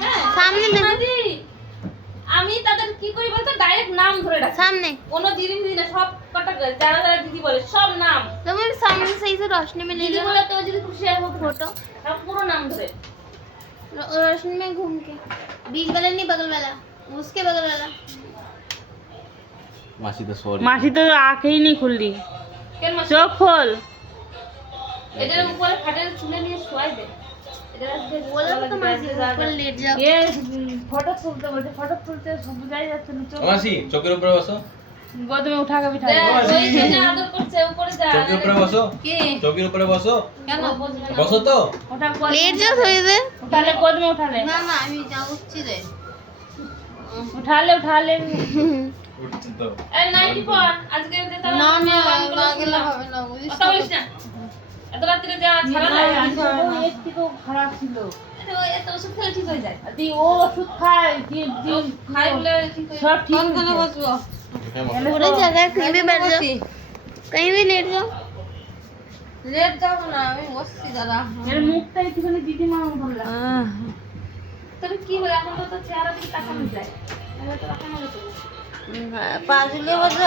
হ্যাঁ সামনে দেখো। মাঝি, আমি তাদের কি করি বলতো ডাইরেক্ট নাম ধরে ডাকি। सामने কোনো দিদি দিদি না, সব কটা যারা যারা दिदी বলে सब नाम। तुम सामने सही से रोशनी में ले दिदी लो बोले तो যদি খুশি হয় फोटो সব পুরো नाम ধরে। रोशनी में घूम के बीच वाला नहीं बगल वाला उसके बगल वाला मासी तो सॉरी मासी तो आंखें ही नहीं खुल रही কেন মাসি? चोख खोल এটার উপরে খাটের তুলে নিয়ে শোয়াই দে। এটা बोला तो मासी ऊपर लेट जाओ ये फोटो तुलते बोलते फोटो तुलते सब बुझाई जाते ना चोख मासी चौकी ऊपर बसो गोद में उठा के बिठा দেখ, दो ওই যে আদর করছে উপরে যা। चौकी ऊपर बसो কি? चौकी ऊपर बसो কেন? बसो तो उठा गोद में लेट जाओ थोड़ी देर उठा ले गोद में उठा ले ना ना আমি যাচ্ছি রে उठा ले उठते तो এই নাইটি পর আজকে যে তারা না না না গেলে হবে না কথা বলিস না। এত রাত্রে যা ছাড়া যায়। एक को खराब ছিল আরে ওই এত ওষুধ খেলে ঠিক হয়ে যায়। अति वो ओषुध खाए दिन दिन খাই বলে ঠিক হয়ে যায়। सब ठीक हो जाए। पूरे जगह कहीं भी बैठ जाओ कहीं भी लेट जाओ লেট যাব না, আমি বসছি দাদা। এর মুখটা একটুখানি দিদি মা মতন লাগে তবে কি হলো এখন তো চেহারা দিকে তাকানো যায়। তাহলে তো তাকানো যেত না। पाजुले बजो